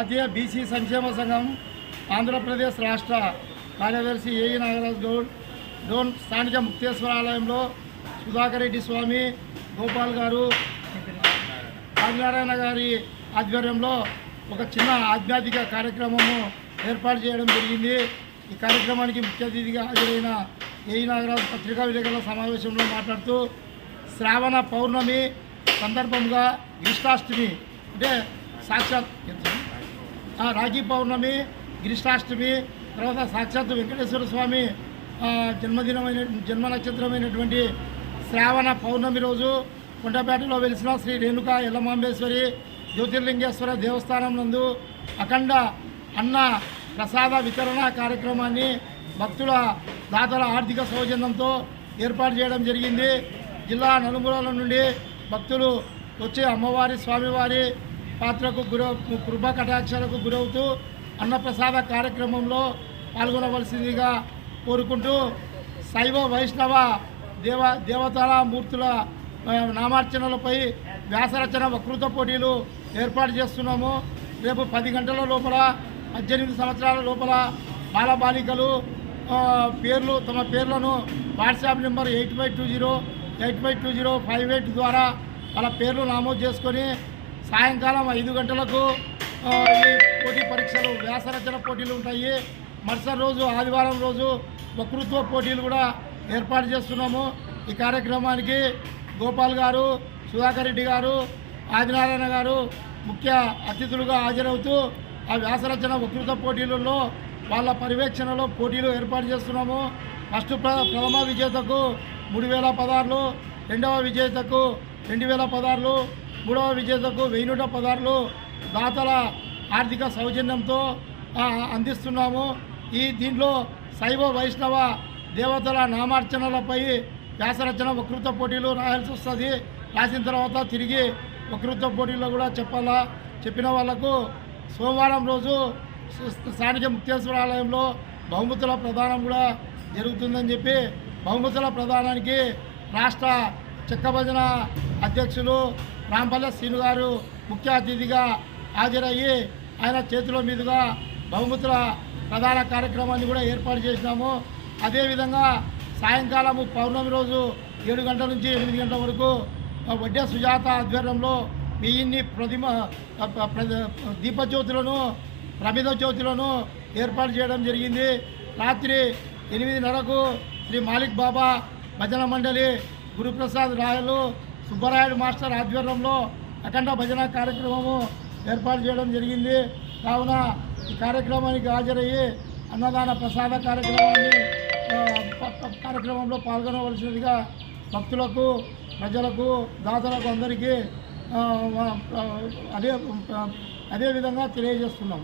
జాతీయ బీసీ సంక్షేమ సంఘం ఆంధ్రప్రదేశ్ రాష్ట్ర కార్యదర్శి ఏఈ నాగరాజ్ గౌడ్ స్థానిక ముక్తేశ్వర ఆలయంలో సుధాకర్ రెడ్డి స్వామి, గోపాల్ గారు, ఆదినారాయణ గారి ఆధ్వర్యంలో ఒక చిన్న ఆధ్యాత్మిక కార్యక్రమము ఏర్పాటు చేయడం జరిగింది. ఈ కార్యక్రమానికి ముఖ్య అతిథిగా హాజరైన ఏఈ నాగరాజ్ పత్రికా విలేకరుల సమావేశంలో మాట్లాడుతూ శ్రావణ పౌర్ణమి సందర్భంగా గిరిష్టాష్టమి అంటే సాక్షాత్ రాఖీ పౌర్ణమి, గిరిష్టాష్టమి, తర్వాత సాక్షాత్ వెంకటేశ్వర స్వామి జన్మ నక్షత్రమైనటువంటి శ్రావణ పౌర్ణమి రోజు కొండపేటలో వెలిసిన శ్రీ రేణుకా ఎల్లమాంబేశ్వరి జ్యోతిర్లింగేశ్వర దేవస్థానం నందు అఖండ అన్న ప్రసాద వితరణ కార్యక్రమాన్ని భక్తుల దాతల ఆర్థిక సౌజన్యంతో ఏర్పాటు చేయడం జరిగింది. జిల్లా నలుమూలల నుండి భక్తులు వచ్చే అమ్మవారి స్వామివారి పాత్రకు కృపా కటాక్షాలకు గురవుతూ అన్నప్రసాద కార్యక్రమంలో పాల్గొనవలసిందిగా కోరుకుంటూ శైవ వైష్ణవ దేవతల మూర్తుల నామార్చనలపై వ్యాసరచన వక్తృత్వ పోటీలు ఏర్పాటు చేస్తున్నాము. రేపు 10 గంటల లోపల 18 సంవత్సరాల లోపల బాలబాలికలు తమ పేర్లను వాట్సాప్ నెంబర్ 8520 ద్వారా వాళ్ళ పేర్లు నమోదు చేసుకొని సాయంకాలం 5 గంటలకు ఈ పోటీ పరీక్షలు వ్యాసరచన పోటీలు ఉంటాయి. మరుసటి రోజు ఆదివారం రోజు వక్తృత్వ పోటీలు కూడా ఏర్పాటు చేస్తున్నాము. ఈ కార్యక్రమానికి గోపాల్ గారు, సుధాకర్ రెడ్డి గారు, ఆదినారాయణ గారు ముఖ్య అతిథులుగా హాజరవుతూ ఆ వ్యాసరచన వక్తృత్వ పోటీలలో వాళ్ళ పర్యవేక్షణలో పోటీలు ఏర్పాటు చేస్తున్నాము. ఫస్ట్ ప్రథమ విజేతకు 3000 పదార్లు, రెండవ విజేతకు 2000 పదార్లు, మూడవ విజేతకు 1000 పదార్లు దాతల ఆర్థిక సౌజన్యంతో అందిస్తున్నాము. దీంట్లో శైవ వైష్ణవ దేవతల నామార్చనలపై వ్యాసరచన వక్తృత్వ పోటీలు రాయాల్సి వస్తుంది. రాసిన తర్వాత తిరిగి వక్తృత్వ పోటీల్లో కూడా చెప్పిన వాళ్లకు సోమవారం రోజు స్థానిక ముక్తేశ్వర ఆలయంలో బహుమతుల ప్రదానం కూడా జరుగుతుందని చెప్పి బహుమతుల ప్రదానానికి రాష్ట్ర చెక్క భజన అధ్యక్షులు రాంపల్లె శ్రీను గారు ముఖ్య అతిథిగా హాజరయ్యి ఆయన చేతుల మీదుగా బహుమతుల ప్రధాన కార్యక్రమాన్ని కూడా ఏర్పాటు చేసినాము. అదేవిధంగా సాయంకాలము పౌర్ణమి రోజు 7 గంటల నుంచి 8 గంటల వరకు వడ్డే సుజాత ఆధ్వర్యంలో 1000 దీపజ్యోతులను, ప్రమిద జ్యోతులను ఏర్పాటు చేయడం జరిగింది. రాత్రి 8:30కు శ్రీ మాలిక్ బాబా భజన మండలి గురుప్రసాద్ రాయలు సుబ్బరాయుడు మాస్టర్ ఆధ్వర్యంలో అఖండ భజన కార్యక్రమము ఏర్పాటు చేయడం జరిగింది. కావున ఈ కార్యక్రమానికి హాజరయ్యి అన్నదాన ప్రసాద కార్యక్రమంలో పాల్గొనవలసినదిగా భక్తులకు, ప్రజలకు, దాతలకు అందరికీ అదేవిధంగా తెలియజేస్తున్నాం.